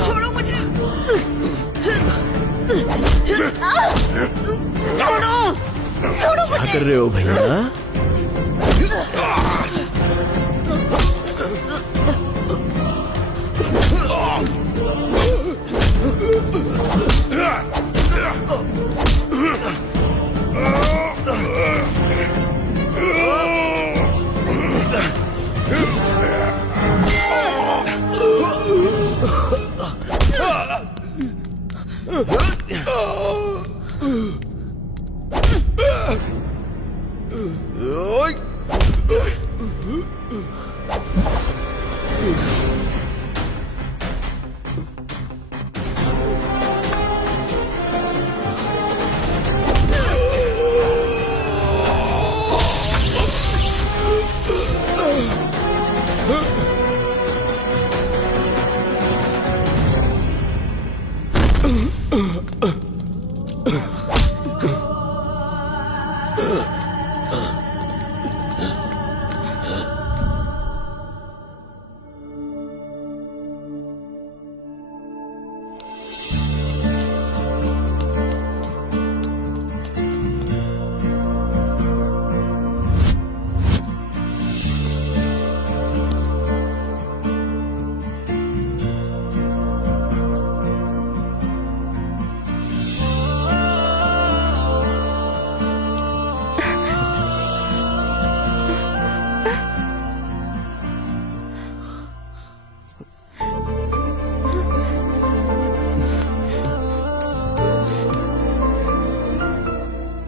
छोड़ो मुझे। छोड़ो मुझे। क्या कर रहे हो भैया?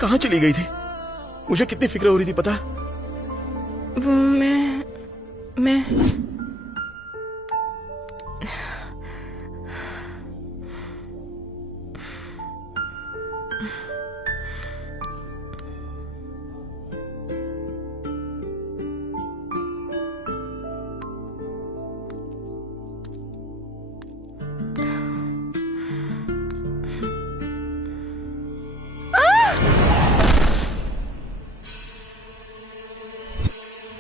कहाँ चली गई थी? मुझे कितनी फिक्र हो रही थी पता? वो मैं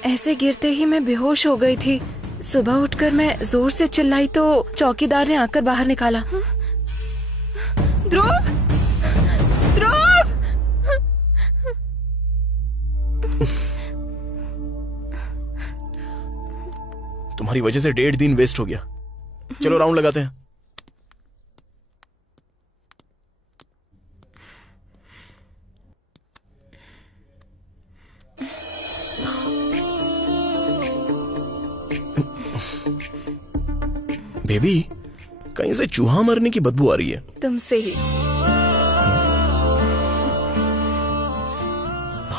ऐसे गिरते ही मैं बेहोश हो गई थी। सुबह उठकर मैं जोर से चिल्लाई तो चौकीदार ने आकर बाहर निकाला। ध्रुव! ध्रुव! तुम्हारी वजह से 1.5 दिन वेस्ट हो गया। चलो राउंड लगाते हैं। बेबी, कहीं से चूहा मरने की बदबू आ रही है। तुमसे ही।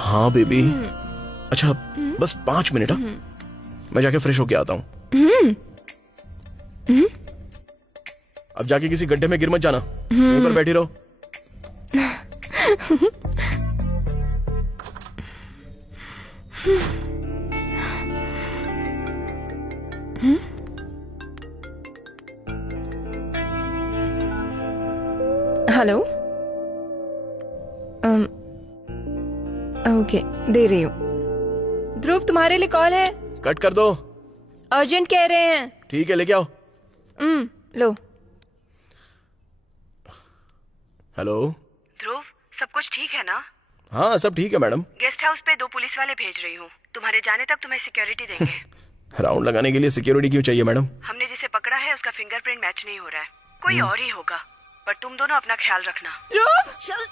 हाँ बेबी। अच्छा बस 5 मिनट। मैं जाके फ्रेश होके आता हूँ। अब जाके किसी गड्ढे में गिर मत जाना। यहीं पर बैठी रहो। हेलो। ओके, दे रही हूँ। ध्रुव तुम्हारे लिए कॉल है। कट कर दो। अर्जेंट कह रहे हैं। ठीक है, लेके आओ। लो। हेलो। ध्रुव, सब कुछ ठीक है ना? हाँ, सब ठीक है मैडम। गेस्ट हाउस पे 2 पुलिस वाले भेज रही हूँ। तुम्हारे जाने तक तुम्हें सिक्योरिटी देंगे। राउंड लगाने के लिए सिक्योरिटी क्यों चाहिए मैडम? हमने जिसे पकड़ा है उसका फिंगरप्रिंट मैच नहीं हो रहा है, कोई और ही होगा। पर तुम दोनों अपना ख्याल रखना। ध्रुव, चल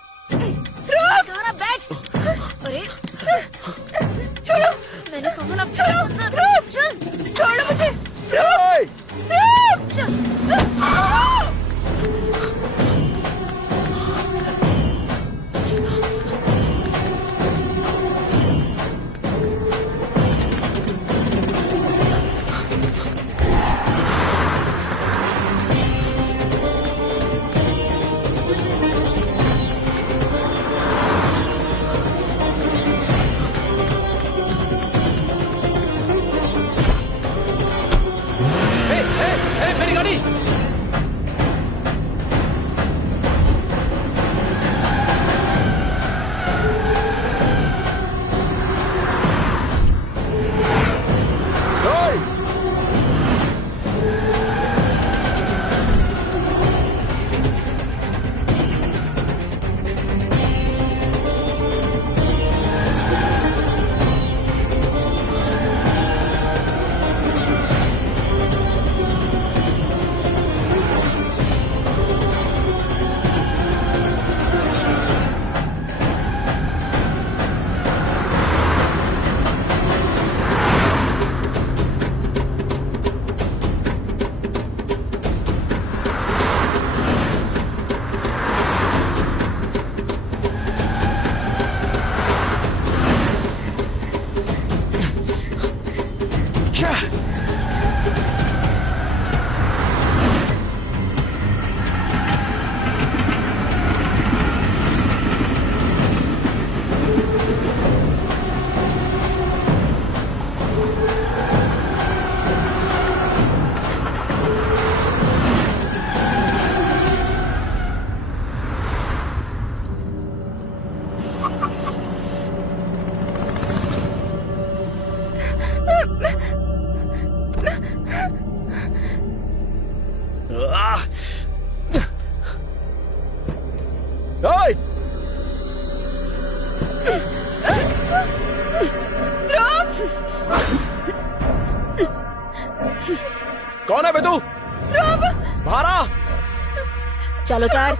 ध्रुव, बैठ। अरे छोड़ो, मैंने कहा ना, ध्रुव, चल छोड़ो मुझे। ओए! ध्रुव, मेरी गाड़ी! ओए! कौन है बे तू? बाहर आ! चलो उतार।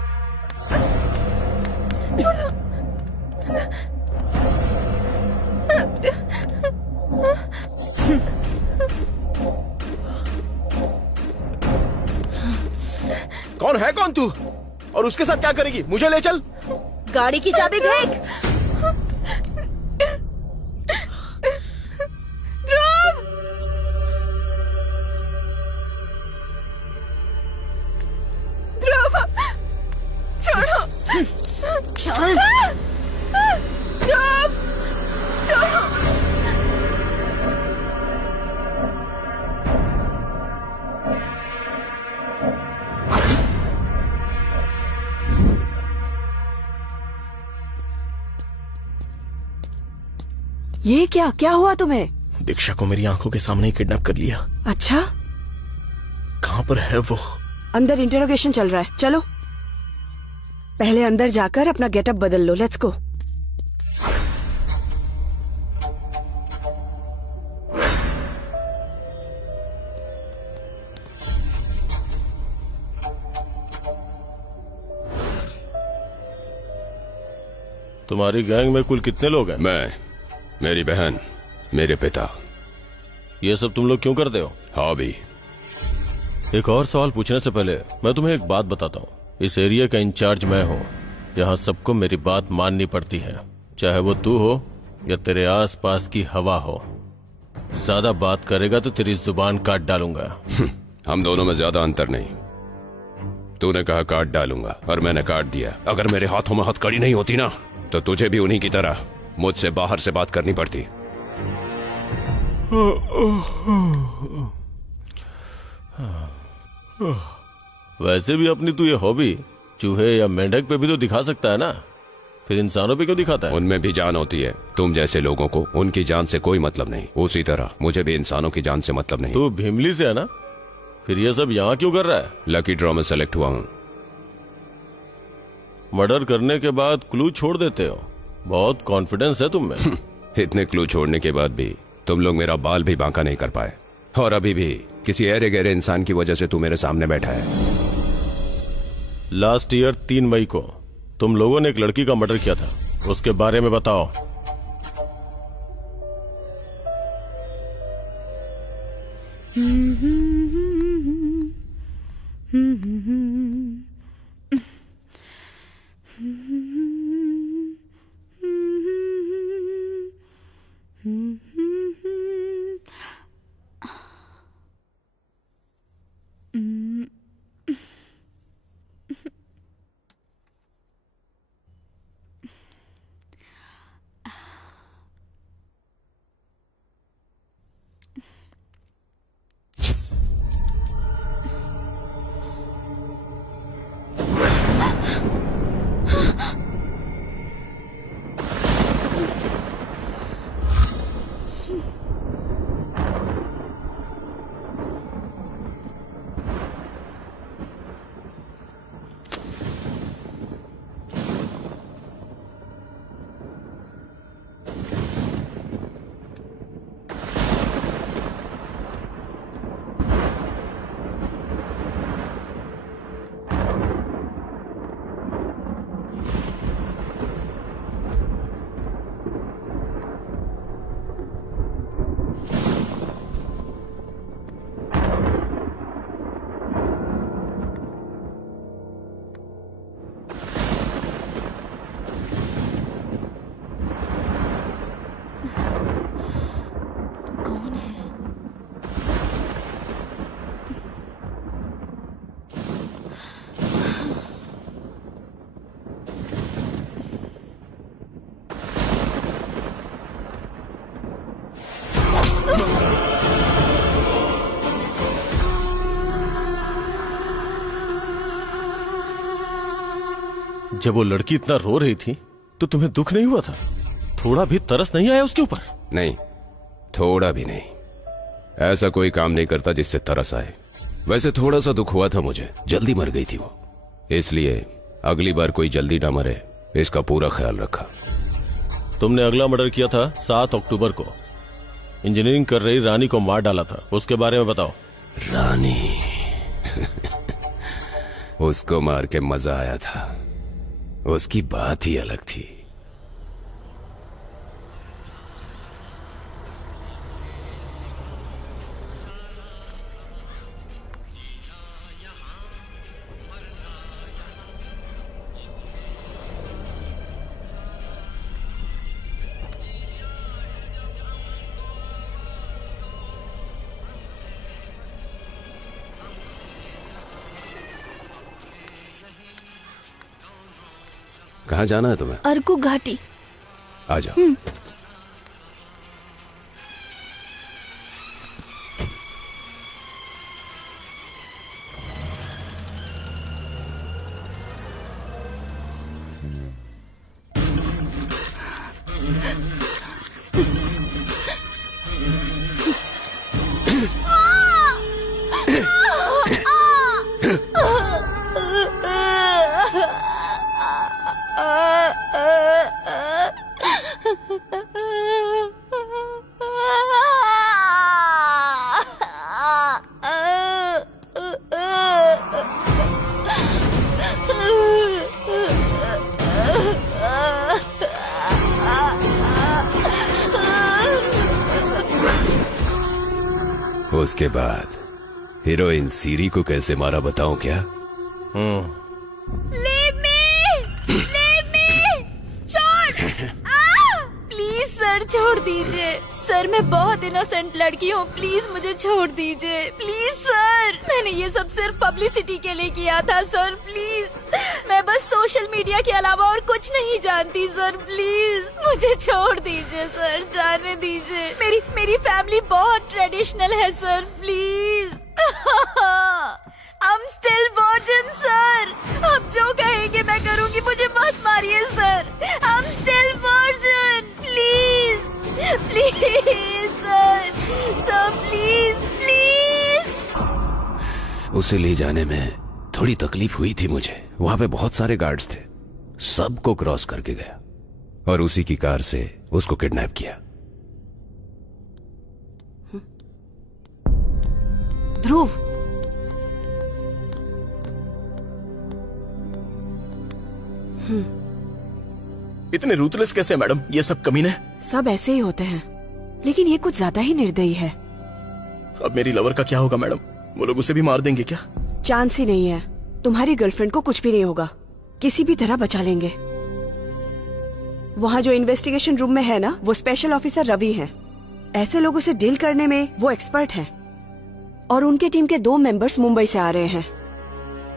कौन है कौन तू? और उसके साथ क्या करेगी? मुझे ले चल। गाड़ी की चाबी फेंक। ध्रुव, छोड़ो। चल। ध्रुव, छोड़ो। ये क्या हुआ तुम्हें? दीक्षा को मेरी आंखों के सामने ही किडनैप कर लिया। अच्छा, कहाँ पर है वो? अंदर इंटरोगेशन चल रहा है। चलो पहले अंदर जाकर अपना गेटअप बदल लो। Let's go. तुम्हारी गैंग में कुल कितने लोग हैं? मैं, मेरी बहन, मेरे पिता। ये सब तुम लोग क्यों करते हो? हॉबी। एक और सवाल पूछने से पहले मैं तुम्हें एक बात बताता हूँ। इस एरिया का इंचार्ज मैं हूँ। यहाँ सबको मेरी बात माननी पड़ती है, चाहे वो तू हो या तेरे आसपास की हवा हो। ज्यादा बात करेगा तो तेरी जुबान काट डालूंगा। हम दोनों में ज्यादा अंतर नहीं। तूने कहा काट डालूंगा और मैंने काट दिया। अगर मेरे हाथों में हथकड़ी नहीं होती ना, तो तुझे भी उन्हीं की तरह मुझसे बाहर से बात करनी पड़ती। वैसे भी अपनी तू ये हॉबी चूहे या मेंढक पे भी तो दिखा सकता है ना। फिर इंसानों पे क्यों दिखाता है? उनमें भी जान होती है। तुम जैसे लोगों को उनकी जान से कोई मतलब नहीं, उसी तरह मुझे भी इंसानों की जान से मतलब नहीं। तू भीमली से है ना? फिर ये सब यहाँ क्यों कर रहा है? लकी ड्रॉ में सेलेक्ट हुआ हूँ। मर्डर करने के बाद क्लू छोड़ देते हो, बहुत कॉन्फिडेंस है तुम में। इतने क्लू छोड़ने के बाद भी तुम लोग मेरा बाल भी बांका नहीं कर पाए, और अभी भी किसी अरे गहरे इंसान की वजह से तू मेरे सामने बैठा है। लास्ट ईयर 3 मई को तुम लोगों ने एक लड़की का मर्डर किया था, उसके बारे में बताओ। जब वो लड़की इतना रो रही थी तो तुम्हें दुख नहीं हुआ था? थोड़ा भी तरस नहीं आया उसके ऊपर? नहीं, थोड़ा भी नहीं। ऐसा कोई काम नहीं करता जिससे तरस आए। वैसे थोड़ा सा दुख हुआ था मुझे, जल्दी मर गई थी वो, इसलिए अगली बार कोई जल्दी ना मरे इसका पूरा ख्याल रखा। तुमने अगला मर्डर किया था 7 अक्टूबर को, इंजीनियरिंग कर रही रानी को मार डाला था, उसके बारे में बताओ। रानी उसको मार के मजा आया था, उसकी बात ही अलग थी। कहाँ जाना है तुम्हें? अर्कू घाटी। आ जाओ। उसके बाद हीरोइन सीरी को कैसे मारा बताऊं क्या? Leave me! छोड़! प्लीज सर छोड़ दीजिए। सर मैं बहुत इनोसेंट लड़की हूँ, प्लीज मुझे छोड़ दीजिए। प्लीज सर, मैंने ये सब सिर्फ पब्लिसिटी के लिए किया था सर, प्लीज। मैं बस सोशल मीडिया के अलावा और कुछ नहीं जानती सर, प्लीज मुझे छोड़ दीजिए सर, जाने दीजिए। मेरी फैमिली बहुत ट्रेडिशनल है sir, please. I'm still virgin sir, आप जो कहेंगे मैं करूंगी, मुझे मत मारिए सर। उसे ले जाने में थोड़ी तकलीफ हुई थी मुझे। वहां पे बहुत सारे गार्ड्स थे, सबको क्रॉस करके गया और उसी की कार से उसको किडनैप किया। ध्रुव, इतने रूथलेस कैसे मैडम, ये सब कमीने? सब ऐसे ही होते हैं, लेकिन ये कुछ ज्यादा ही निर्दयी है। अब मेरी लवर का क्या होगा मैडम? वो लोग उसे भी मार देंगे क्या? चांस ही नहीं है। तुम्हारी गर्लफ्रेंड को कुछ भी नहीं होगा, किसी भी तरह बचा लेंगे। वहाँ जो इन्वेस्टिगेशन रूम में है ना, वो स्पेशल ऑफिसर रवि हैं। ऐसे लोगों से डील करने में वो एक्सपर्ट हैं। और उनके टीम के 2 मेंबर्स मुंबई से आ रहे हैं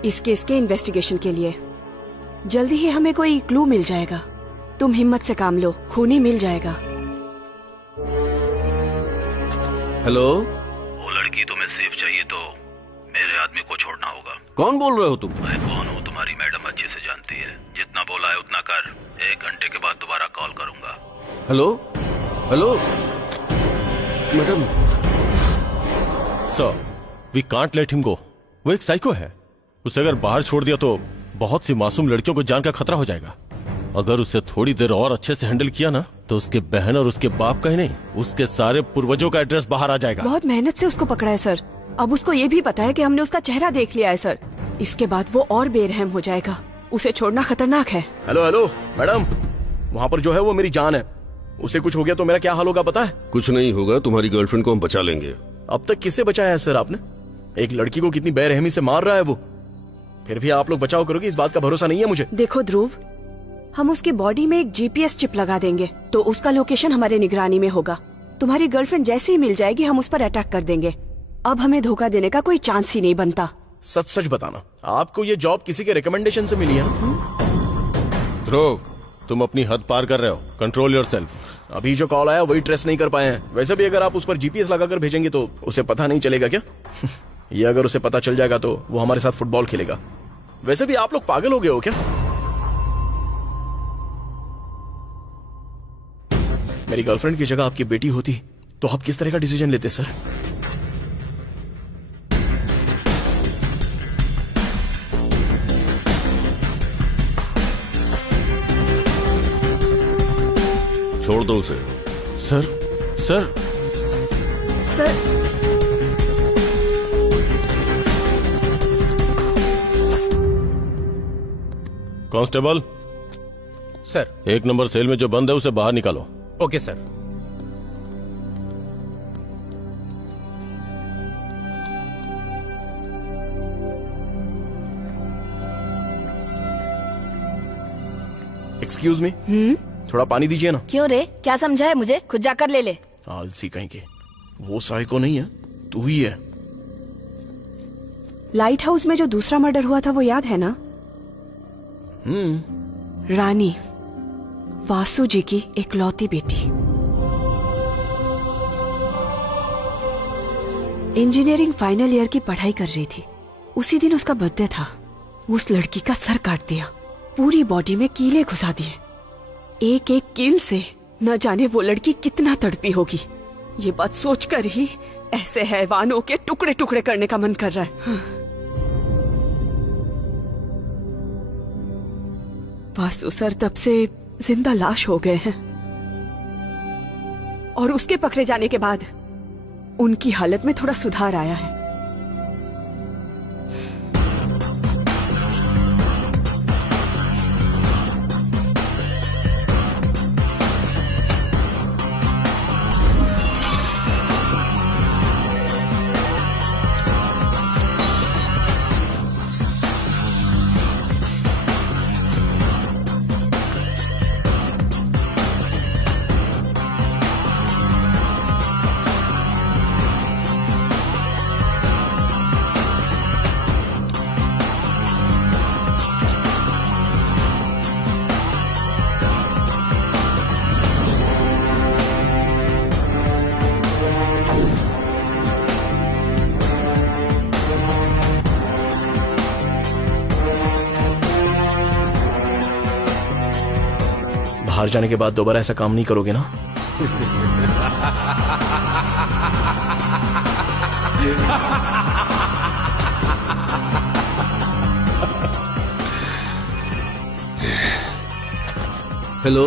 इस केस के इन्वेस्टिगेशन के लिए। जल्दी ही हमें कोई क्लू मिल जाएगा। तुम हिम्मत से काम लो, खूनी मिल जाएगा। हेलो, वो लड़की तुम्हें सेफ चाहिए तो मेरे आदमी को छोड़ना होगा। कौन बोल रहे हो तुम? मैं कौन हूँ तुम्हारी मैडम अच्छे से जानती है। जितना बोला है उतना कर। 1 घंटे के बाद दोबारा कॉल करूंगा। Hello hello madam sir, we can't let him go. वो एक साइको है। उसे अगर बाहर छोड़ दिया तो बहुत सी मासूम लड़कियों को जान का खतरा हो जाएगा। अगर उसे थोड़ी देर और अच्छे से हैंडल किया ना, तो उसके बहन और उसके बाप का ही नहीं, उसके सारे पूर्वजों का एड्रेस बाहर आ जाएगा। बहुत मेहनत से उसको पकड़ा है सर। अब उसको ये भी पता है कि हमने उसका चेहरा देख लिया है सर। इसके बाद वो और बेरहम हो जाएगा। उसे छोड़ना खतरनाक है। हेलो हेलो मैडम, वहाँ पर जो है वो मेरी जान है। उसे कुछ हो गया तो मेरा क्या हाल होगा पता है? कुछ नहीं होगा, तुम्हारी गर्लफ्रेंड को हम बचा लेंगे। अब तक किसे बचाया है सर आपने? एक लड़की को कितनी बेरहमी से मार रहा है वो, फिर भी आप लोग बचाव करोगे, इस बात का भरोसा नहीं है मुझे। देखो ध्रुव, हम उसकी बॉडी में एक GPS चिप लगा देंगे तो उसका लोकेशन हमारे निगरानी में होगा। तुम्हारी गर्लफ्रेंड जैसे ही मिल जाएगी हम उस पर अटैक कर देंगे। अब हमें धोखा देने का कोई चांस ही नहीं बनता। सच सच बताना, आपको ये जॉब किसी के रिकमेंडेशन से मिली है? ध्रुव, तुम अपनी हद पार कर रहे हो। Control yourself. अभी जो कॉल आया वही ट्रेस नहीं कर पाए हैं। वैसे भी अगर आप उस पर GPS लगाकर भेजेंगे तो उसे पता नहीं चलेगा क्या? ये अगर उसे पता चल जाएगा तो वो हमारे साथ फुटबॉल खेलेगा। वैसे भी आप लोग पागल हो गए हो क्या? मेरी गर्लफ्रेंड की जगह आपकी बेटी होती तो आप किस तरह का डिसीजन लेते सर? छोड़ दो उसे। Sir sir sir, constable sir. 1 number cell में जो बंद है उसे बाहर निकालो। Okay sir. एक्सक्यूज मी, थोड़ा पानी दीजिए ना। क्यों रे, क्या समझा है मुझे? खुद जाकर ले ले। आलसी कहीं के। वो साइको नहीं है, तू ही है। लाइट हाउस में जो दूसरा मर्डर हुआ था वो याद है ना? रानी, वासु जी की इकलौती बेटी। इंजीनियरिंग फाइनल ईयर की पढ़ाई कर रही थी। उसी दिन उसका बर्थडे था। उस लड़की का सर काट दिया, पूरी बॉडी में कीले घुसा दिए। एक एक कील से न जाने वो लड़की कितना तड़पी होगी। ये बात सोचकर ही ऐसे हैवानों के टुकड़े टुकड़े करने का मन कर रहा है। वासु सर तब से जिंदा लाश हो गए हैं और उसके पकड़े जाने के बाद उनकी हालत में थोड़ा सुधार आया है। बाहर जाने के बाद दोबारा ऐसा काम नहीं करोगे ना? हेलो,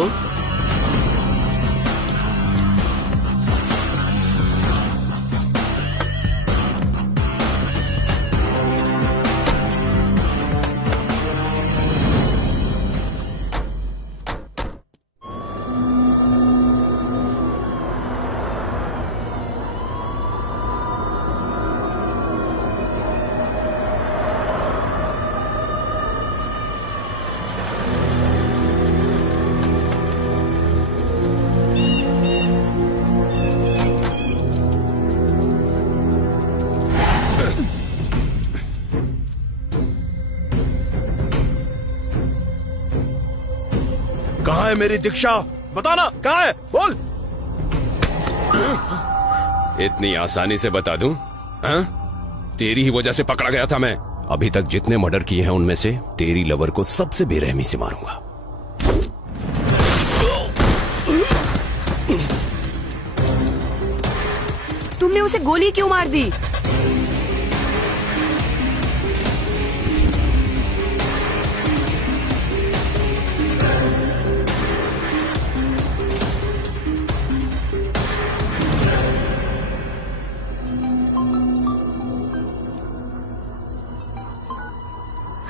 कहाँ है मेरी दीक्षा? बताना कहाँ है, बोल। इतनी आसानी से बता दूं? हाँ? तेरी ही वजह से पकड़ा गया था मैं। अभी तक जितने मर्डर किए हैं उनमें से तेरी लवर को सबसे बेरहमी से मारूंगा। तुमने उसे गोली क्यों मार दी?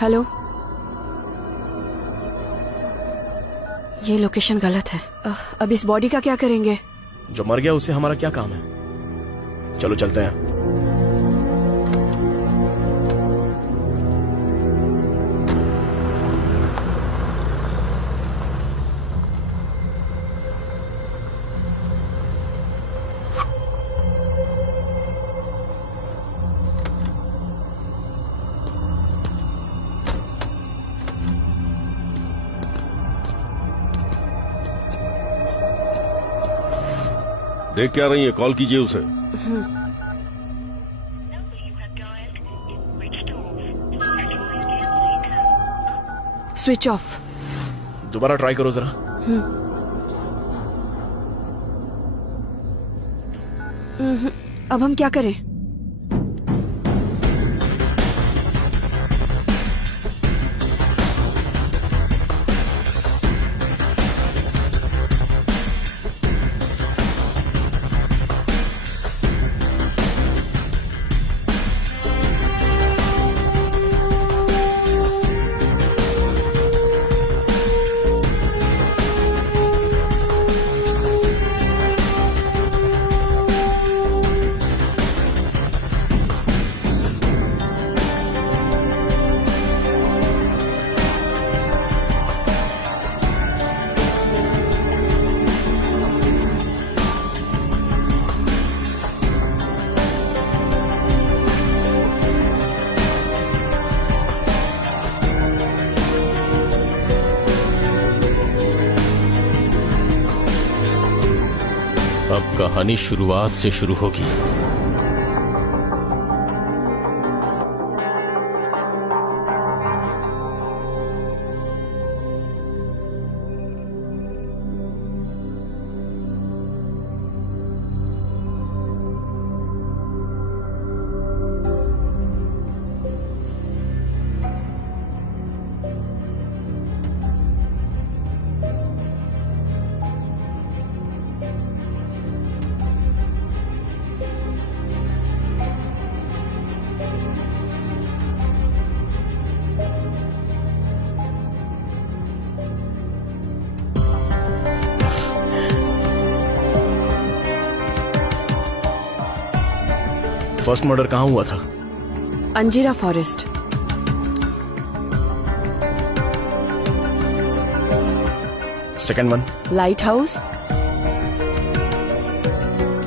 हेलो, ये लोकेशन गलत है। अब इस बॉडी का क्या करेंगे? जो मर गया उससे हमारा क्या काम है? चलो चलते हैं। देख क्या रही है? कॉल कीजिए उसे। Switch off. दोबारा ट्राई करो जरा। अब हम क्या करें? अब कहानी शुरुआत से शुरू होगी। फर्स्ट मर्डर कहाँ हुआ था? Anjira forest. Second one? Lighthouse.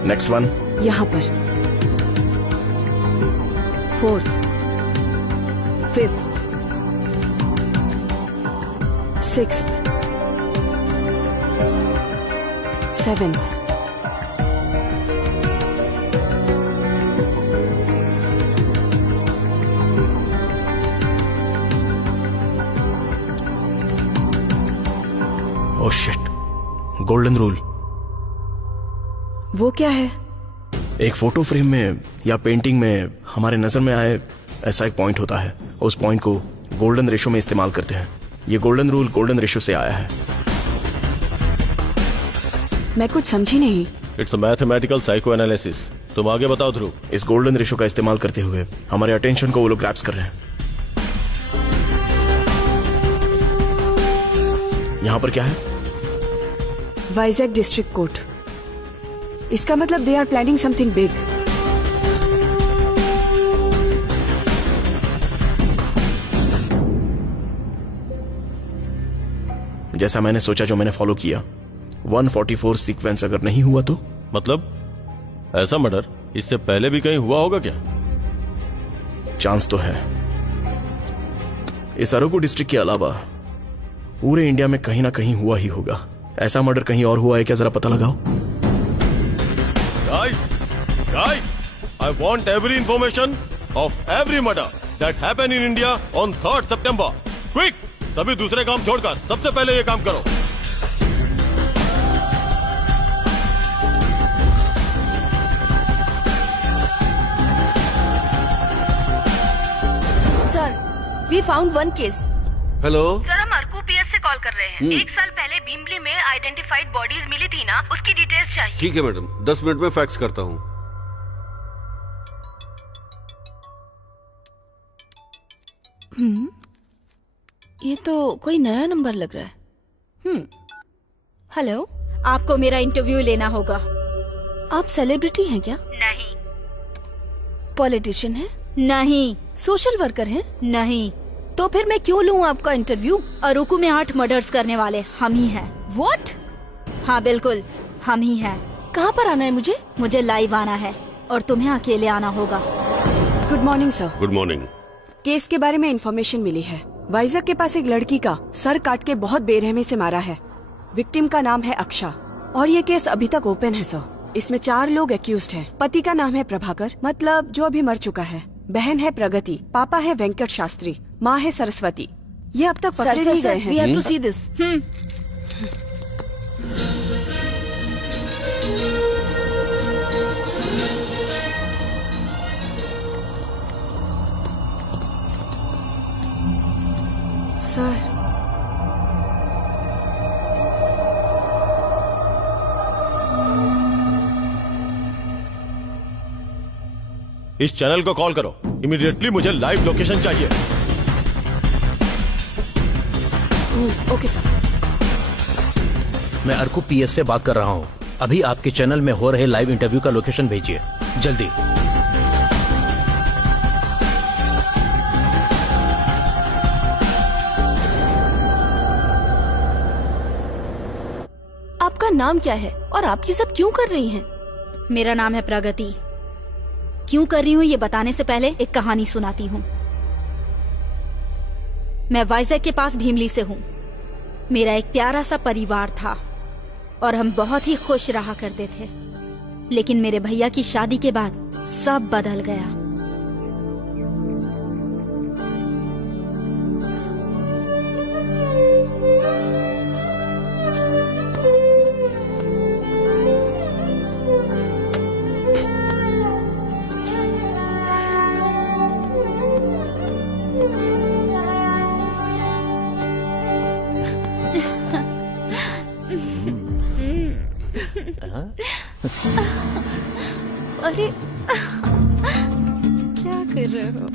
Next one? यहाँ पर। Fourth, fifth, sixth, seventh. Oh shit, golden rule. वो क्या है? एक फोटो फ्रेम में या पेंटिंग में हमारे नजर में आए ऐसा एक पॉइंट होता है, उस पॉइंट को गोल्डन रेशो में इस्तेमाल करते हैं। ये गोल्डन रूल गोल्डन रेशो से आया है। मैं कुछ समझी नहीं। It's a mathematical psycho analysis. तुम आगे बताओ ध्रुव। इस गोल्डन रेशो का इस्तेमाल करते हुए हमारे अटेंशन को वो लोग ग्रैब्स कर रहे हैं। यहां पर क्या है? Vizag district court. इसका मतलब they are planning something big. जैसा मैंने सोचा, जो मैंने फॉलो किया, 144 सीक्वेंस अगर नहीं हुआ तो मतलब ऐसा मर्डर इससे पहले भी कहीं हुआ होगा क्या? चांस तो है। इस अरुकु डिस्ट्रिक्ट के अलावा पूरे इंडिया में कहीं ना कहीं हुआ ही होगा। ऐसा मर्डर कहीं और हुआ है क्या? जरा पता लगाओ। Guys, I want every information of every murder that happened in India on 3rd September. Quick! सभी दूसरे काम छोड़कर सबसे पहले ये काम करो। Sir, we found one case. Hello. Sir, हम अरकू पीएस से कॉल कर रहे हैं। 1 साल पहले भीमली में आइडेंटिफाइड बॉडीज मिली थी ना, उसकी डिटेल्स चाहिए। ठीक है मैडम, 10 मिनट में फैक्स करता हूँ। ये तो कोई नया नंबर लग रहा है। हेलो, आपको मेरा इंटरव्यू लेना होगा। आप सेलिब्रिटी हैं क्या? नहीं। पॉलिटिशियन हैं? नहीं। सोशल वर्कर हैं? नहीं। तो फिर मैं क्यों लूं आपका इंटरव्यू? अरुकु में 8 मर्डर्स करने वाले हम ही हैं। What? हाँ बिल्कुल, हम ही हैं। कहाँ पर आना है मुझे? मुझे लाइव आना है और तुम्हें अकेले आना होगा। Good morning sir. Good morning. Case के बारे में इंफॉर्मेशन मिली है। वाइजैक के पास एक लड़की का सर काट के बहुत बेरहमी से मारा है। विक्टिम का नाम है अक्षा और ये केस अभी तक ओपन है सर। इसमें 4 लोग एक्यूज्ड हैं। पति का नाम है प्रभाकर, मतलब जो अभी मर चुका है। बहन है प्रगति, पापा है वेंकट शास्त्री, माँ है सरस्वती। ये अब तक पकड़े नहीं गए हैं। We have to see this. Sir, इस चैनल को कॉल करो। इमीडिएटली मुझे लाइव लोकेशन चाहिए। Okay sir. मैं अरकू पीएस से बात कर रहा हूँ। अभी आपके चैनल में हो रहे लाइव इंटरव्यू का लोकेशन भेजिए जल्दी। आपका नाम क्या है और आप ये सब क्यों कर रही हैं? मेरा नाम है प्रगति। क्यों कर रही हूँ ये बताने से पहले एक कहानी सुनाती हूँ। मैं वाइजैक के पास भीमली से हूँ। मेरा एक प्यारा सा परिवार था और हम बहुत ही खुश रहा करते थे। लेकिन मेरे भैया की शादी के बाद सब बदल गया। अरे क्या कर रहे हो?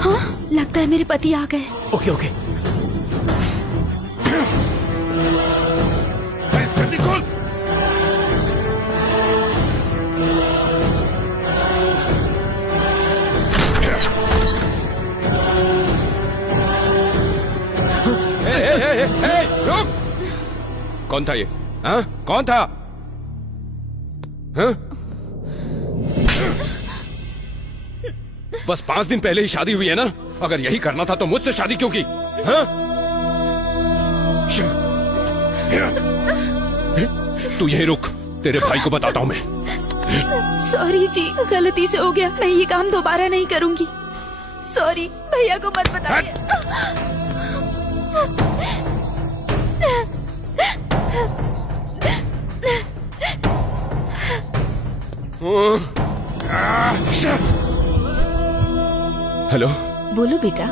हाँ, लगता है मेरे पति आ गए। Okay okay. जल्दी खोल। रुक। कौन था ये? हाँ? कौन था? हाँ? बस 5 दिन पहले ही शादी हुई है ना? अगर यही करना था तो मुझसे शादी क्यों की? हाँ? तू यहीं रुक, तेरे भाई को बताता हूं मैं। सॉरी जी, गलती से हो गया। मैं ये काम दोबारा नहीं करूंगी। सॉरी, भैया को मत बताइए। हेलो, बोलो बेटा।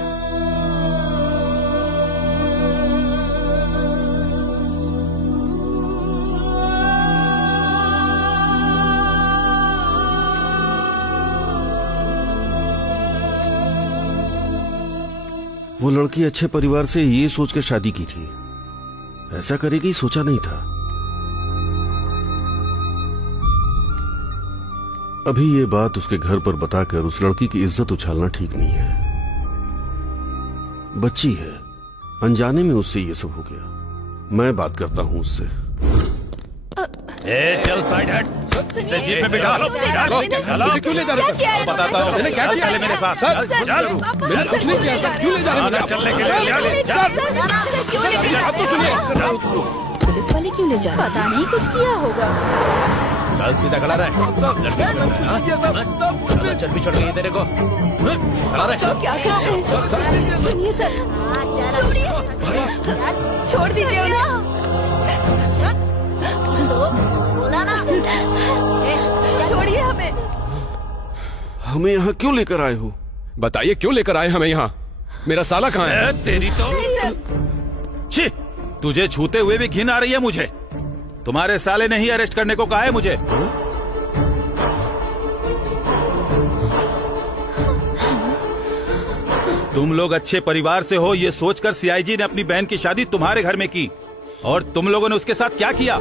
वो लड़की अच्छे परिवार से ये सोच के शादी की थी, ऐसा करेगी सोचा नहीं था। अभी ये बात उसके घर पर बताकर उस लड़की की इज्जत उछालना ठीक नहीं है। बच्ची है, अनजाने में उससे ये सब हो गया। मैं बात करता हूं उससे। चल साइड हट। इसे जीप में बिठा लो। क्यों ले जा रहे सर? बताता हूँ मैंने क्या किया मेरे साथ। चल, मैंने कुछ नहीं किया सर, क्यों ले जा रहे हैं? चलने के लिए अब तो सुनिए। पुलिस वाले क्यों ले जा रहे हैं? पता नहीं, कुछ किया होगा। कल सीधा खड़ा रहे। चर्बी छोड़ गई तेरे को। खड़ा रहे। क्या कर रहे हैं? सुनिए सर, छोड़िए, छोड़ दीजिए ना। छोड़िए हमें। हमें यहाँ क्यों लेकर आए हो? बताइए क्यों लेकर आए हमें यहाँ? मेरा साला कहाँ है? तेरी तो छी, तुझे छूते हुए भी घिन आ रही है मुझे। तुम्हारे साले ने ही अरेस्ट करने को कहा है मुझे। तुम लोग अच्छे परिवार से हो ये सोचकर सीआईजी ने अपनी बहन की शादी तुम्हारे घर में की, और तुम लोगों ने उसके साथ क्या किया?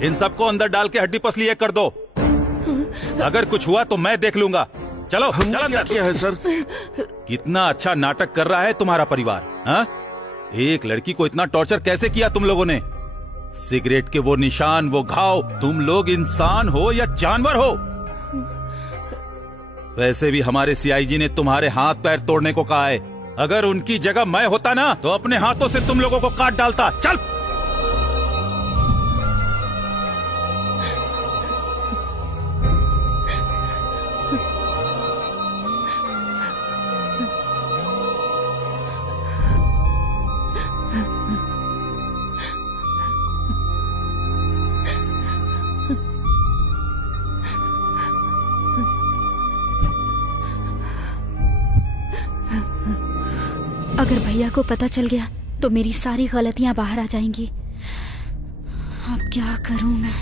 इन सबको अंदर डाल के हड्डी पसली एक कर दो। अगर कुछ हुआ तो मैं देख लूंगा। चलो चल अंदर। क्या है सर? कितना अच्छा नाटक कर रहा है तुम्हारा परिवार। हाँ? एक लड़की को इतना टॉर्चर कैसे किया तुम लोगों ने? सिगरेट के वो निशान, वो घाव, तुम लोग इंसान हो या जानवर हो? वैसे भी हमारे सीआईजी ने तुम्हारे हाथ पैर तोड़ने को कहा है। अगर उनकी जगह मैं होता ना तो अपने हाथों से तुम लोगों को काट डालता। चल। अगर भैया को पता चल गया तो मेरी सारी गलतियां बाहर आ जाएंगी। अब क्या करूं मैं?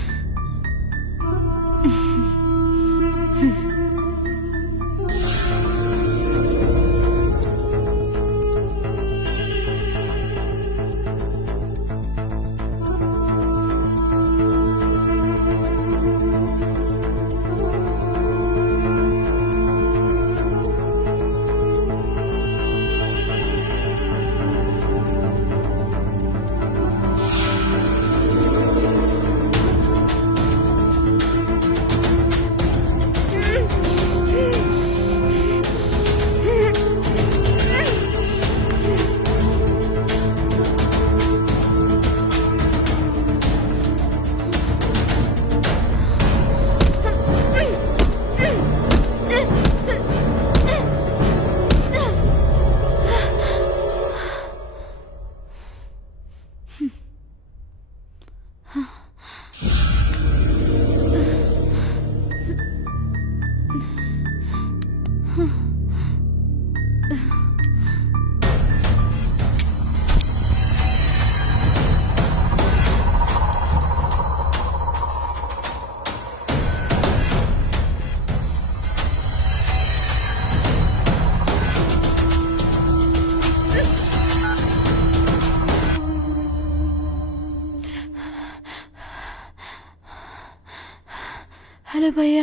हेलो भैया।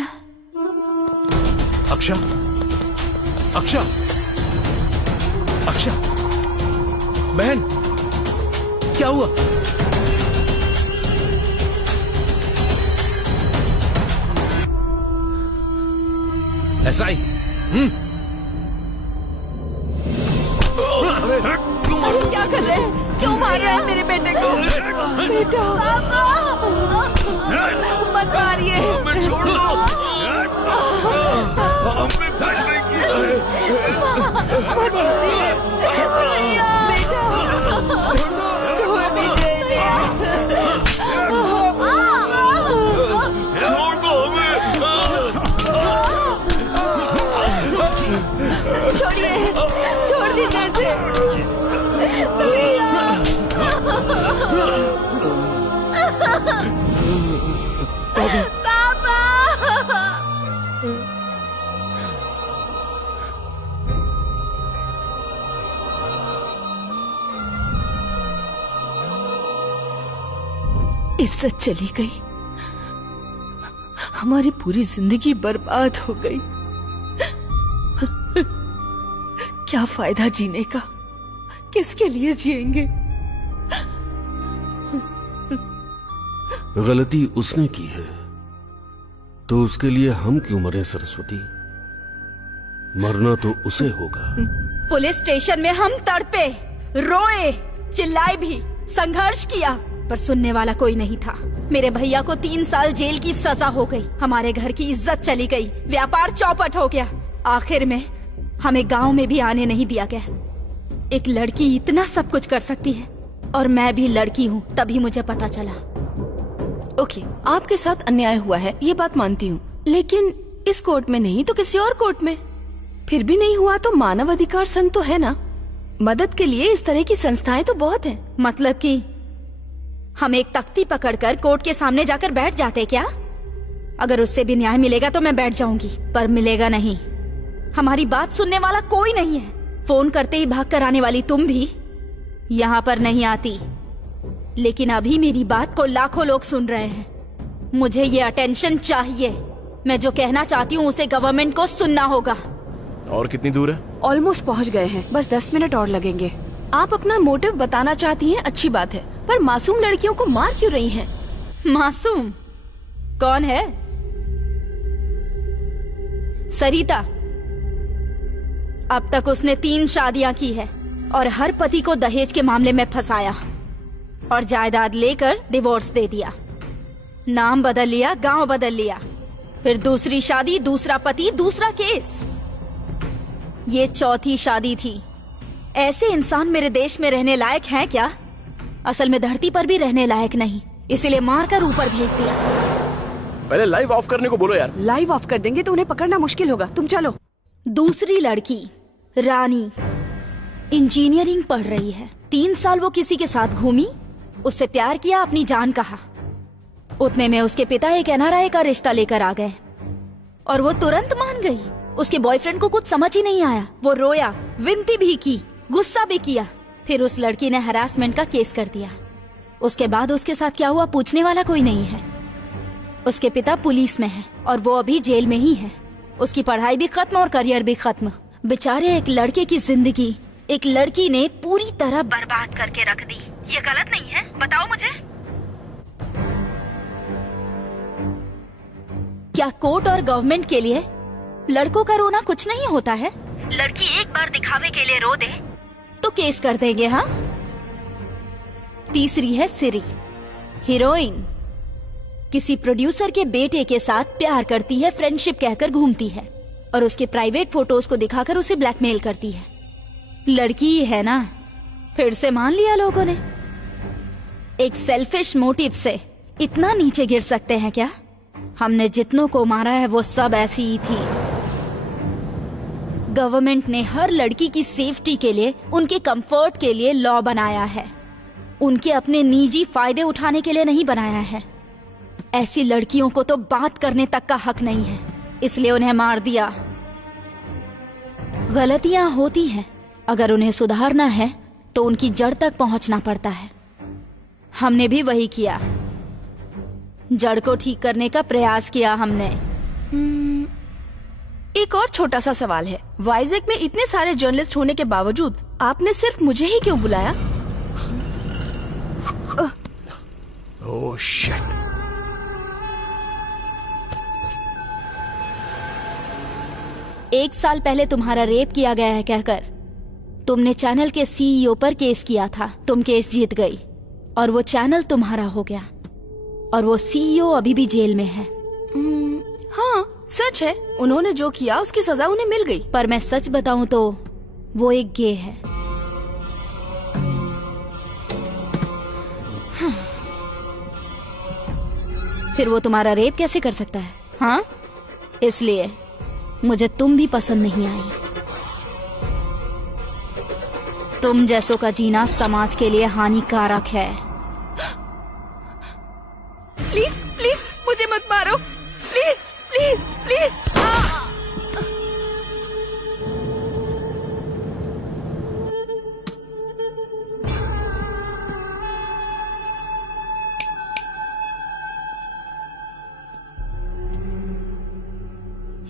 अक्षा, अक्षा, अक्षा, बहन, क्या हुआ? एसआई, क्या कर रहे हैं? क्यों मार रहे हैं मेरे बेटे को? बेटा, मत मारिए। छोड़ दो। हमने कुछ नहीं किया है। मत मारिए। बेटा, छोड़ दीजिए। छोड़ दो हमें। छोड़िए, छोड़ दीजिए इसे। पापा। इज्जत चली गई, हमारी पूरी जिंदगी बर्बाद हो गई। क्या फायदा जीने का? किसके लिए जिएंगे? गलती उसने की है तो उसके लिए हम क्यों मरे सरस्वती? मरना तो उसे होगा। पुलिस स्टेशन में हम तड़पे, रोए, चिल्लाए भी, संघर्ष किया, पर सुनने वाला कोई नहीं था। मेरे भैया को 3 साल जेल की सजा हो गई, हमारे घर की इज्जत चली गई, व्यापार चौपट हो गया। आखिर में हमें गांव में भी आने नहीं दिया गया। एक लड़की इतना सब कुछ कर सकती है, और मैं भी लड़की हूँ, तभी मुझे पता चला। ओके, आपके साथ अन्याय हुआ है, ये बात मानती हूँ, लेकिन इस कोर्ट में नहीं तो किसी और कोर्ट में। फिर भी नहीं हुआ तो मानव अधिकार संघ तो है ना, मदद के लिए इस तरह की संस्थाएं तो बहुत हैं। मतलब कि हम एक तख्ती पकड़कर कोर्ट के सामने जाकर बैठ जाते क्या? अगर उससे भी न्याय मिलेगा तो मैं बैठ जाऊंगी, पर मिलेगा नहीं। हमारी बात सुनने वाला कोई नहीं है। फोन करते ही भाग कर आने वाली तुम भी यहाँ पर नहीं आती, लेकिन अभी मेरी बात को लाखों लोग सुन रहे हैं। मुझे ये अटेंशन चाहिए। मैं जो कहना चाहती हूँ उसे गवर्नमेंट को सुनना होगा। और कितनी दूर है? ऑलमोस्ट पहुँच गए हैं, बस 10 मिनट और लगेंगे। आप अपना मोटिव बताना चाहती हैं, अच्छी बात है, पर मासूम लड़कियों को मार क्यों रही हैं? मासूम कौन है? सरिता। अब तक उसने 3 शादियां की है और हर पति को दहेज के मामले में फंसाया और जायदाद लेकर डिवोर्स दे दिया। नाम बदल लिया, गांव बदल लिया, फिर दूसरी शादी, दूसरा पति, दूसरा केस। ये 4थी शादी थी। ऐसे इंसान मेरे देश में रहने लायक हैं क्या? असल में धरती पर भी रहने लायक नहीं, इसलिए मारकर ऊपर भेज दिया। पहले लाइव ऑफ करने को बोलो यार। लाइव ऑफ कर देंगे तो उन्हें पकड़ना मुश्किल होगा, तुम चलो। दूसरी लड़की रानी इंजीनियरिंग पढ़ रही है। 3 साल वो किसी के साथ घूमी, उससे प्यार किया, अपनी जान कहा। उतने में उसके पिता एक NRI का रिश्ता लेकर आ गए और वो तुरंत मान गई। उसके बॉयफ्रेंड को कुछ समझ ही नहीं आया। वो रोया, विनती भी की, गुस्सा भी किया। फिर उस लड़की ने हरासमेंट का केस कर दिया। उसके बाद उसके साथ क्या हुआ पूछने वाला कोई नहीं है। उसके पिता पुलिस में है और वो अभी जेल में ही है। उसकी पढ़ाई भी खत्म और करियर भी खत्म। बेचारे एक लड़के की जिंदगी एक लड़की ने पूरी तरह बर्बाद करके रख दी। ये गलत नहीं है? बताओ मुझे। क्या कोर्ट और गवर्नमेंट के लिए लड़कों का रोना कुछ नहीं होता है? लड़की एक बार दिखावे के लिए रो दे तो केस कर देंगे। हाँ। तीसरी है सिरी, हीरोइन। किसी प्रोड्यूसर के बेटे के साथ प्यार करती है, फ्रेंडशिप कहकर घूमती है और उसके प्राइवेट फोटोज को दिखाकर उसे ब्लैकमेल करती है। लड़की ही है ना, फिर से मान लिया लोगों ने। एक सेल्फिश मोटिव से इतना नीचे गिर सकते हैं क्या? हमने जितनों को मारा है वो सब ऐसी ही थी। गवर्नमेंट ने हर लड़की की सेफ्टी के लिए, उनके कंफर्ट के लिए लॉ बनाया है, उनके अपने निजी फायदे उठाने के लिए नहीं बनाया है। ऐसी लड़कियों को तो बात करने तक का हक नहीं है, इसलिए उन्हें मार दिया। गलतियां होती हैं, अगर उन्हें सुधारना है तो उनकी जड़ तक पहुंचना पड़ता है। हमने भी वही किया। जड़ को ठीक करने का प्रयास किया हमने। एक और छोटा सा सवाल है, वाइजैक में इतने सारे जर्नलिस्ट होने के बावजूद आपने सिर्फ मुझे ही क्यों बुलाया? Oh shit. एक साल पहले तुम्हारा रेप किया गया है कहकर तुमने चैनल के सीईओ पर केस किया था। तुम केस जीत गई और वो चैनल तुम्हारा हो गया और वो सीईओ अभी भी जेल में है। हाँ सच है, उन्होंने जो किया उसकी सजा उन्हें मिल गई। पर मैं सच बताऊं तो वो एक गे है। फिर वो तुम्हारा रेप कैसे कर सकता है? हाँ, इसलिए मुझे तुम भी पसंद नहीं आई। तुम जैसों का जीना समाज के लिए हानिकारक है। प्लीज प्लीज मुझे मत मारो, please please please.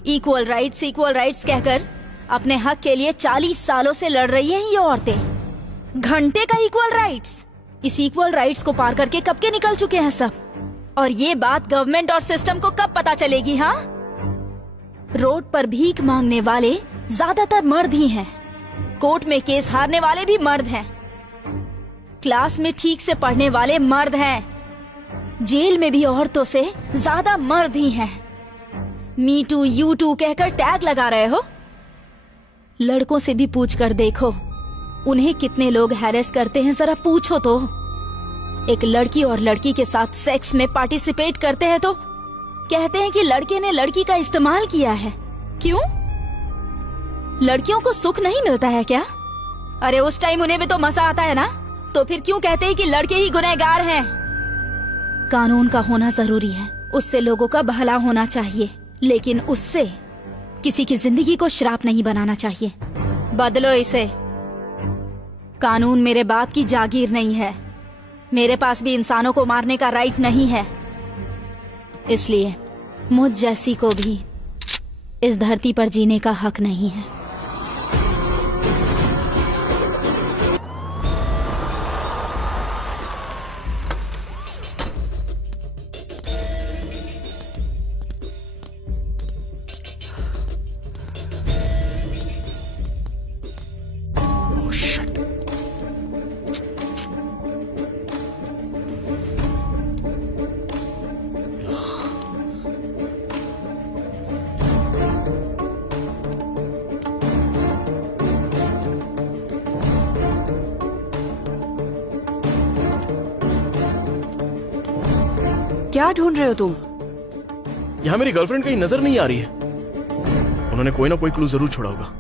Equal rights कहकर अपने हक के लिए 40 सालों से लड़ रही हैं ये औरतें। घंटे का इक्वल राइट्स। इस इक्वल राइट्स को पार करके कब के निकल चुके हैं सब। और ये बात गवर्नमेंट और सिस्टम को कब पता चलेगी? हाँ, रोड पर भीख मांगने वाले ज्यादातर मर्द ही हैं। कोर्ट में केस हारने वाले भी मर्द हैं। क्लास में ठीक से पढ़ने वाले मर्द हैं। जेल में भी औरतों से ज्यादा मर्द ही हैं। मी टू यू टू कहकर टैग लगा रहे हो। लड़कों से भी पूछ कर देखो उन्हें कितने लोग हैरेस करते हैं, जरा पूछो तो। एक लड़की और लड़की के साथ सेक्स में पार्टिसिपेट करते हैं तो कहते हैं कि लड़के ने लड़की का इस्तेमाल किया है। क्यों? लड़कियों को सुख नहीं मिलता है क्या? अरे उस टाइम उन्हें भी तो मजा आता है ना, तो फिर क्यों कहते हैं कि लड़के ही गुनहगार हैं? कानून का होना जरूरी है, उससे लोगों का भला होना चाहिए, लेकिन उससे किसी की जिंदगी को श्राप नहीं बनाना चाहिए। बदलो इसे। कानून मेरे बाप की जागीर नहीं है। मेरे पास भी इंसानों को मारने का राइट नहीं है। इसलिए मुझ जैसी को भी इस धरती पर जीने का हक नहीं है। क्या ढूंढ रहे हो तुम? यहाँ मेरी गर्लफ्रेंड कहीं नजर नहीं आ रही है। उन्होंने कोई ना कोई क्लू जरूर छोड़ा होगा।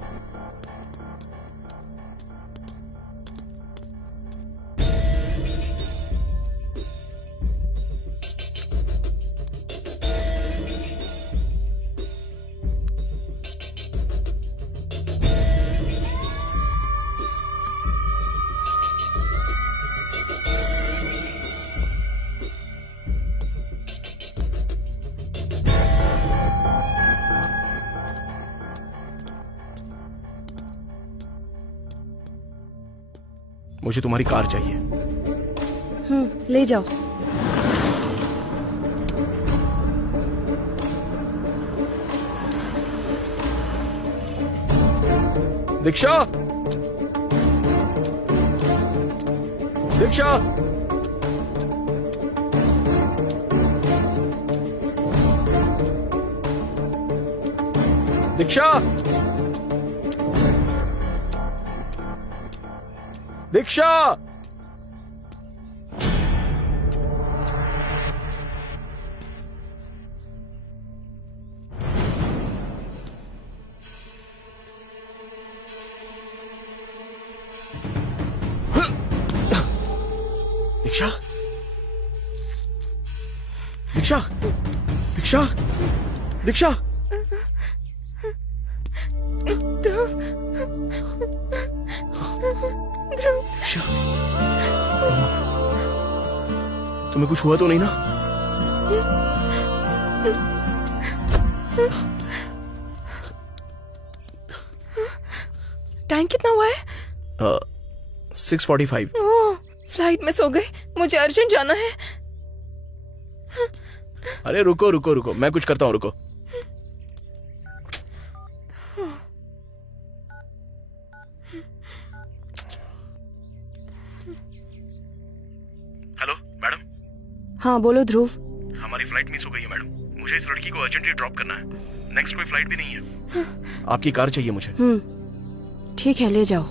मुझे तुम्हारी कार चाहिए। ले जाओ। दीक्षा, दीक्षा, दीक्षा, दीक्षा। दीक्षा, दीक्षा, दीक्षा, दीक्षा। तुम्हें कुछ हुआ तो नहीं ना? टाइम कितना हुआ है? 6:45। ओह, फ्लाइट मिस हो गई, मुझे अर्जेंट जाना है। अरे रुको रुको रुको, मैं कुछ करता हूँ, रुको। Hello madam. हाँ बोलो ध्रुव। हमारी फ्लाइट मिस हो गई है मैडम, मुझे इस लड़की को अर्जेंटली ड्रॉप करना है। नेक्स्ट कोई फ्लाइट भी नहीं है। आपकी कार चाहिए मुझे। ठीक है, ले जाओ।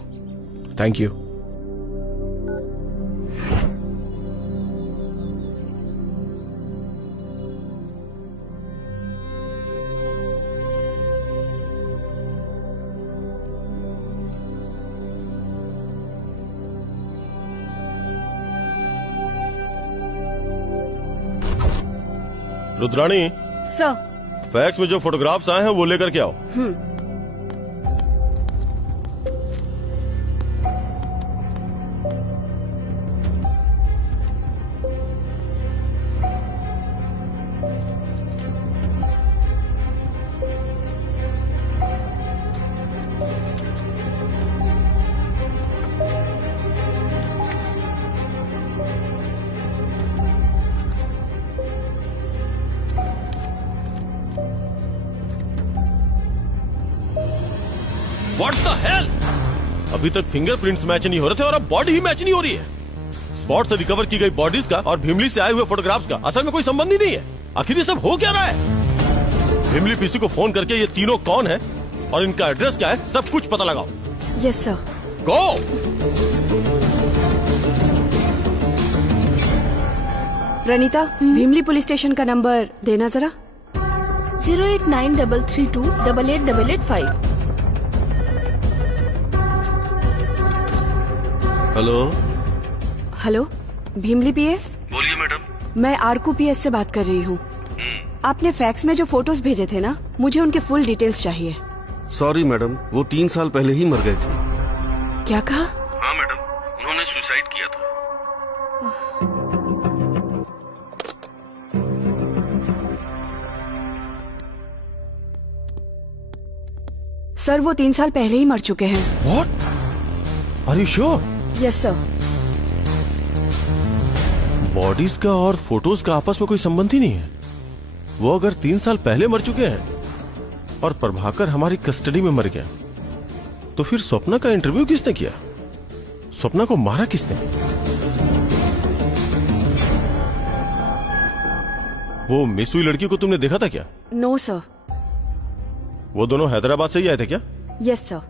Thank you. Rudrani, sir. Fax में जो फोटोग्राफ्स आए हैं वो लेकर के आओ। What the hell? अभी तक फिंगरप्रिंट्स मैच नहीं हो रहे थे और अब बॉडी ही मैच नहीं हो रही है। स्पॉट से रिकवर की गई बॉडीज का और भीमली से आए हुए फोटोग्राफ्स का असल में कोई संबंध ही नहीं है। आखिर ये सब हो क्या रहा है? भीमली पीसी को फोन करके ये तीनों कौन है और इनका एड्रेस क्या है, सब कुछ पता लगाओ। Yes sir. Go. Ranita, Bheemili police station का नंबर देना जरा। 08933288885। हेलो। Hello, Bheemili PS. बोलिए मैडम। मैं आरकू पीएस से बात कर रही हूँ। आपने फैक्स में जो फोटोज भेजे थे ना, मुझे उनके फुल डिटेल्स चाहिए। सॉरी मैडम, वो 3 साल पहले ही मर गए थे। क्या कहा? हाँ मैडम, उन्होंने सुसाइड किया था। सर, वो 3 साल पहले ही मर चुके हैं। What? Are you sure? Yes sir. Bodies का और फोटोज का आपस में कोई संबंध ही नहीं है। वो अगर 3 साल पहले मर चुके हैं और प्रभाकर हमारी कस्टडी में मर गया, तो फिर स्वप्ना का इंटरव्यू किसने किया? स्वप्ना को मारा किसने? वो मिस हुई लड़की को तुमने देखा था क्या? No sir. वो दोनों हैदराबाद से ही आए थे क्या? Yes sir.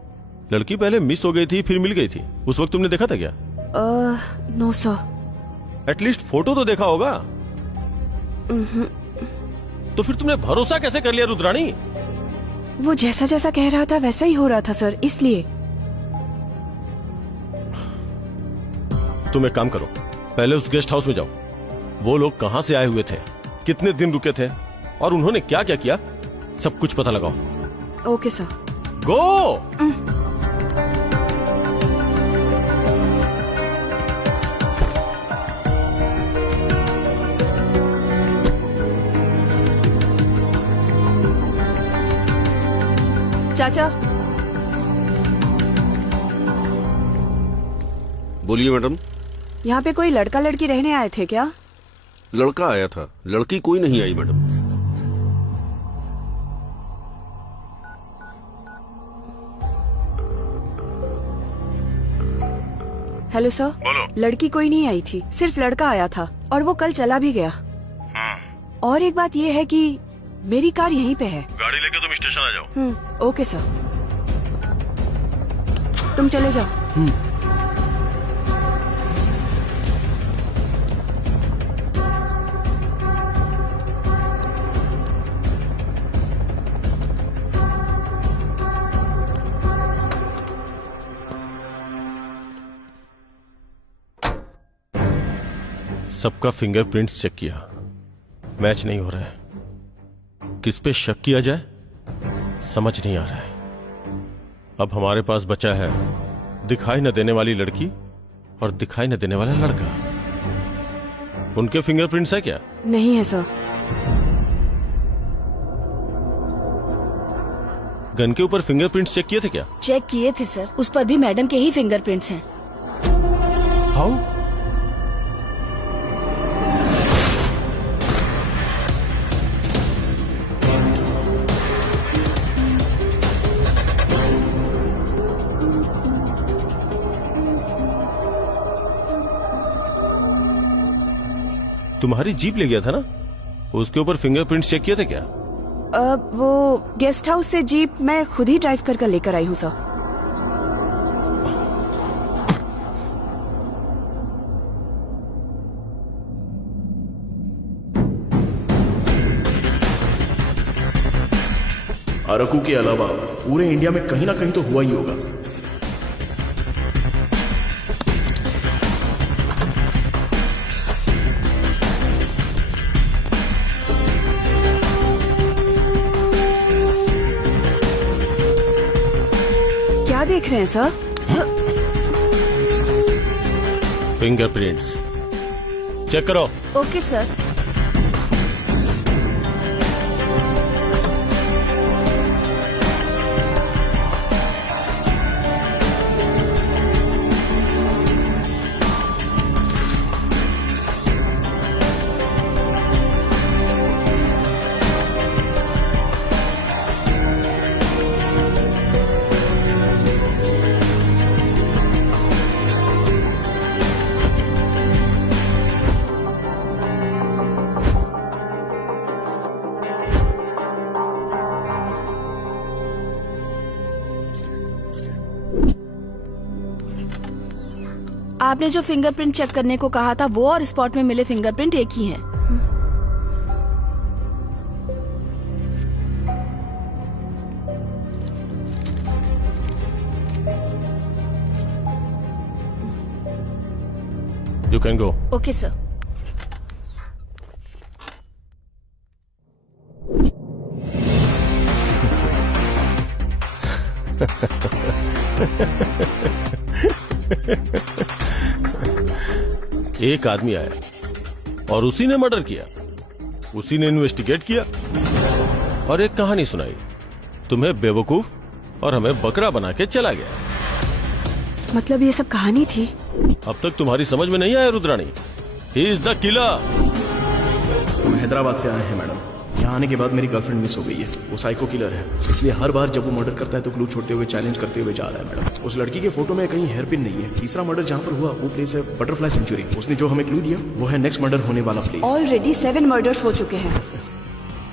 लड़की पहले मिस हो गई थी, फिर मिल गई थी, उस वक्त तुमने देखा था क्या? No sir. एटलीस्ट फोटो तो देखा होगा। तो फिर तुमने भरोसा कैसे कर लिया रुद्राणी? वो जैसा जैसा कह रहा था वैसा ही हो रहा था सर, इसलिए। तुम एक काम करो, पहले उस गेस्ट हाउस में जाओ। वो लोग कहां से आए हुए थे, कितने दिन रुके थे और उन्होंने क्या क्या किया, सब कुछ पता लगाओ। Okay sir. गो। चाचा। बोलिए मैडम। यहाँ पे कोई लड़का लड़की रहने आए थे क्या? लड़का आया था, लड़की कोई नहीं आई मैडम। Hello sir. बोलो। लड़की कोई नहीं आई थी, सिर्फ लड़का आया था और वो कल चला भी गया। और एक बात ये है कि मेरी कार यहीं पे है। गाड़ी लेके तुम स्टेशन आ जाओ। Okay sir. तुम चले जाओ। सबका फिंगरप्रिंट्स चेक किया, मैच नहीं हो रहा है। किस पे शक किया जाए समझ नहीं आ रहा है। अब हमारे पास बचा है दिखाई न देने वाली लड़की और दिखाई न देने वाला लड़का। उनके फिंगरप्रिंट्स है क्या? नहीं है सर। गन के ऊपर फिंगरप्रिंट्स चेक किए थे क्या? चेक किए थे सर, उस पर भी मैडम के ही फिंगरप्रिंट्स हैं। हाउ? तुम्हारी जीप ले गया था ना, उसके ऊपर फिंगरप्रिंट्स चेक किए थे क्या? वो गेस्ट हाउस से जीप मैं खुद ही ड्राइव कर लेकर आई हूँ सर। अरकू के अलावा पूरे इंडिया में कहीं ना कहीं तो हुआ ही होगा। क्या देख रहे हैं सर? फिंगरप्रिंट्स चेक करो। Okay sir. आपने जो फिंगरप्रिंट चेक करने को कहा था वो और स्पॉट में मिले फिंगरप्रिंट एक ही हैं। You can go. Okay sir. एक आदमी आया और उसी ने मर्डर किया, उसी ने इन्वेस्टिगेट किया और एक कहानी सुनाई, तुम्हें बेवकूफ और हमें बकरा बना के चला गया। मतलब ये सब कहानी थी? अब तक तुम्हारी समझ में नहीं आया Rudrani? He is the killer. हम हैदराबाद से आए हैं मैडम। यहाँ आने के बाद मेरी गर्लफ्रेंड मिस हो गई है। वो साइको किलर है, इसलिए हर बार जब वो मर्डर करता है तो क्लू छोड़ते हुए चैलेंज करते हुए जा रहा है मैडम। उस लड़की के फोटो में कहीं हेयर पिन नहीं है। तीसरा मर्डर जहाँ पर हुआ वो प्लेस है बटरफ्लाई सेंचुरी। उसने जो हमें क्लू दिया वो है नेक्स्ट मर्डर होने वाला प्लेस। ऑलरेडी 7 मर्डर्स हो चुके हैं।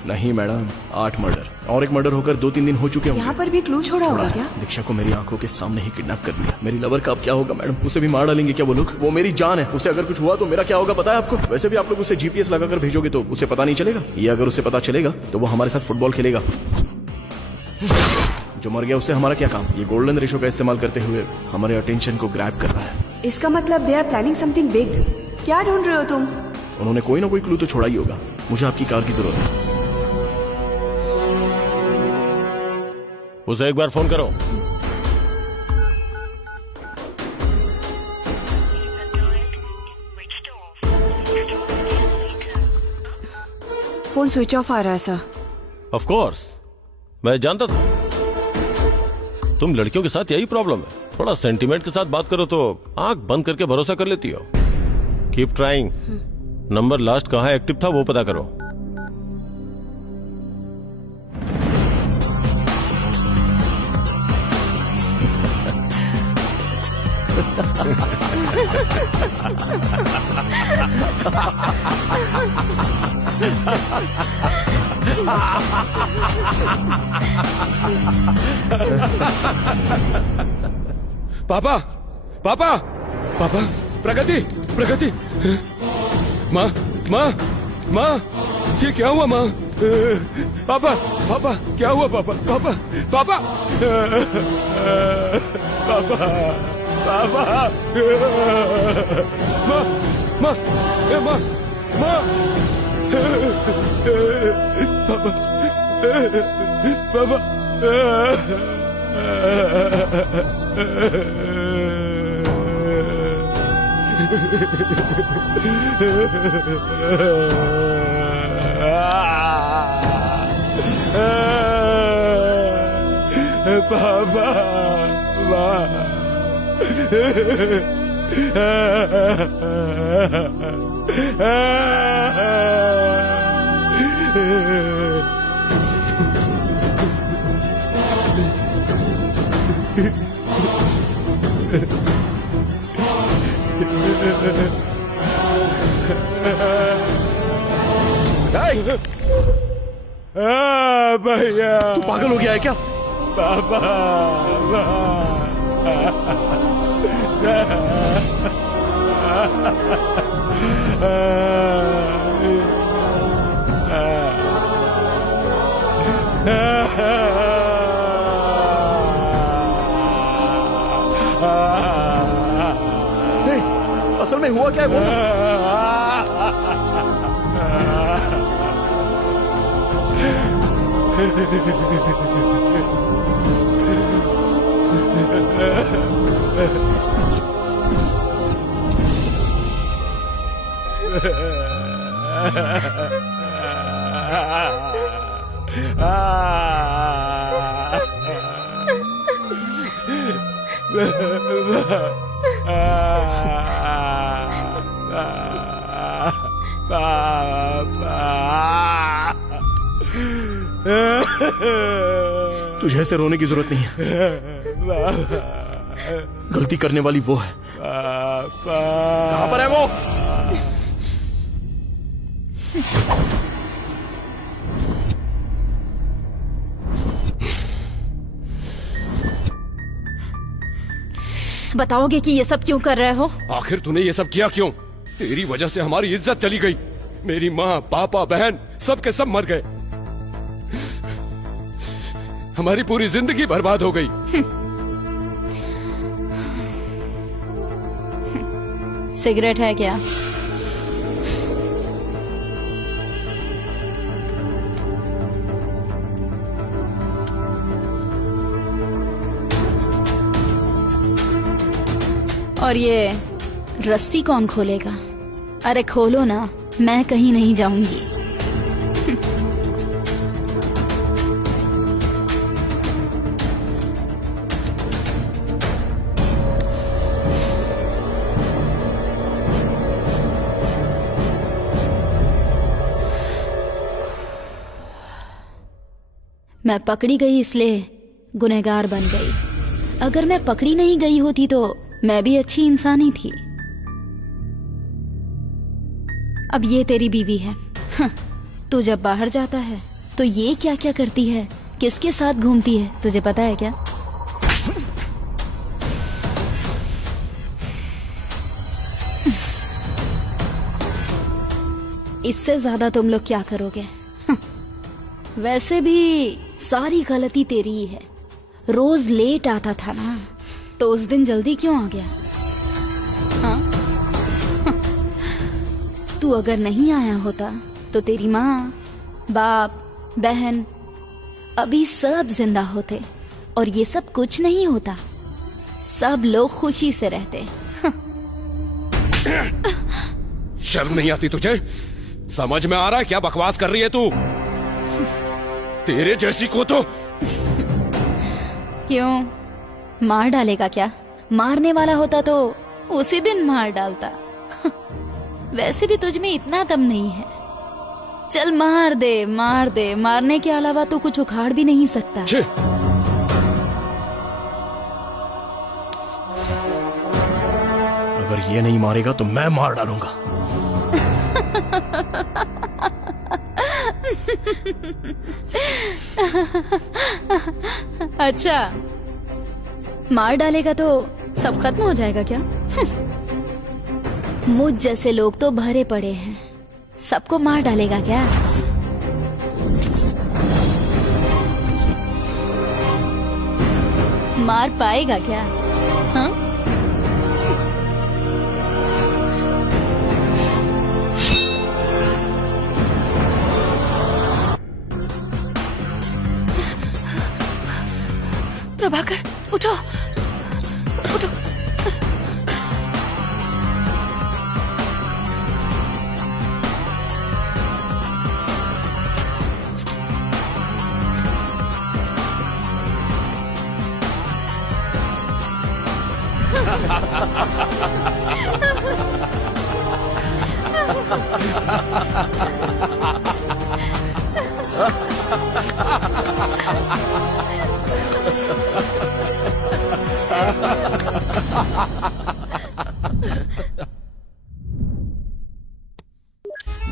नहीं मैडम, 8 मर्डर और एक मर्डर होकर 2-3 दिन हो चुके हैं। यहाँ पर भी क्लू छोड़ा होगा क्या? दीक्षा को मेरी आंखों के सामने ही किडनैप कर दिया। मेरी लवर का अब क्या होगा मैडम? उसे भी मार डालेंगे क्या वो लोग? वो मेरी जान है, उसे अगर कुछ हुआ तो मेरा क्या होगा पता है आपको? वैसे भी आप लोग उसे जीपीएस लगाकर भेजोगे तो उसे पता नहीं चलेगा। ये अगर उसे पता चलेगा तो वो हमारे साथ फुटबॉल खेलेगा। जो मर गया उससे हमारा क्या काम? ये गोल्डन रेशो का इस्तेमाल करते हुए हमारे अटेंशन को ग्रैब कर रहा है। इसका मतलब they are planning something big. क्या ढूंढ रहे हो तुम? उन्होंने कोई ना कोई क्लू तो छोड़ा ही होगा। मुझे आपकी कार की जरूरत है। उसे एक बार फोन करो। फोन स्विच ऑफ आ रहा है सर। ऑफ कोर्स, मैं जानता था तुम लड़कियों के साथ यही प्रॉब्लम है। थोड़ा सेंटीमेंट के साथ बात करो तो आंख बंद करके भरोसा कर लेती हो। Keep trying. नंबर लास्ट कहाँ एक्टिव था वो पता करो। पापा पापा पापा, प्रगति प्रगति, माँ माँ माँ, ये क्या हुआ माँ? पापा पापा क्या हुआ पापा? पापा पापा पापा पापा, माँ माँ माँ माँ, पापा पापा, पापा भैया तू पागल हो गया है क्या? पापा असल में हुआ क्या है वो? तुझे ऐसे रोने की जरूरत नहीं है। गलती करने वाली वो है। कहां पर है वो? बताओगे कि ये सब क्यों कर रहे हो? आखिर तूने ये सब किया क्यों? तेरी वजह से हमारी इज्जत चली गई। मेरी माँ, पापा, बहन सब के सब मर गए। हमारी पूरी जिंदगी बर्बाद हो गई। सिगरेट है क्या? और ये रस्सी कौन खोलेगा? अरे खोलो ना, मैं कहीं नहीं जाऊंगी। मैं पकड़ी गई इसलिए गुनहगार बन गई। अगर मैं पकड़ी नहीं गई होती तो मैं भी अच्छी इंसान ही थी। अब ये तेरी बीवी है। तू जब बाहर जाता है तो ये क्या क्या करती है, किसके साथ घूमती है, तुझे पता है क्या? इससे ज्यादा तुम लोग क्या करोगे? वैसे भी सारी गलती तेरी ही है। रोज लेट आता था ना, तो उस दिन जल्दी क्यों आ गया? हाँ? तू अगर नहीं आया होता तो तेरी माँ, बाप, बहन अभी सब जिंदा होते और ये सब कुछ नहीं होता। सब लोग खुशी से रहते। शर्म नहीं आती तुझे? समझ में आ रहा है क्या बकवास कर रही है तू? तेरे जैसी को तो क्यों मार डालेगा क्या? मारने वाला होता तो उसी दिन मार डालता। वैसे भी तुझ में इतना दम नहीं है। चल मार दे, मार दे। मारने के अलावा तू कुछ उखाड़ भी नहीं सकता। अगर ये नहीं मारेगा तो मैं मार डालूंगा। अच्छा, मार डालेगा तो सब खत्म हो जाएगा क्या? मुझ जैसे लोग तो भरे पड़े हैं, सबको मार डालेगा क्या? मार पाएगा क्या? हाँ? प्रभाकर, उठो, उठो।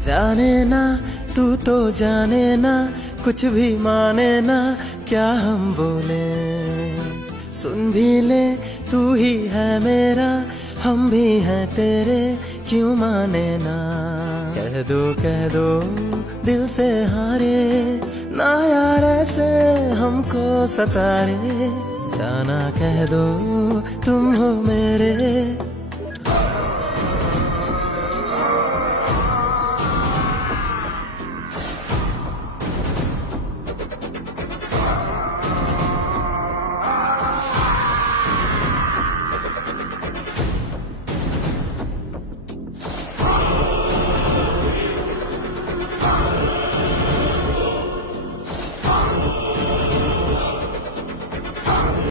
जाने ना तू तो जाने ना कुछ भी माने ना क्या हम बोले, सुन भी ले तू ही है मेरा हम भी हैं तेरे क्यों माने ना। कह दो दिल से हारे ना यार ऐसे हमको सतारे, जाना कह दो तुम हो मेरे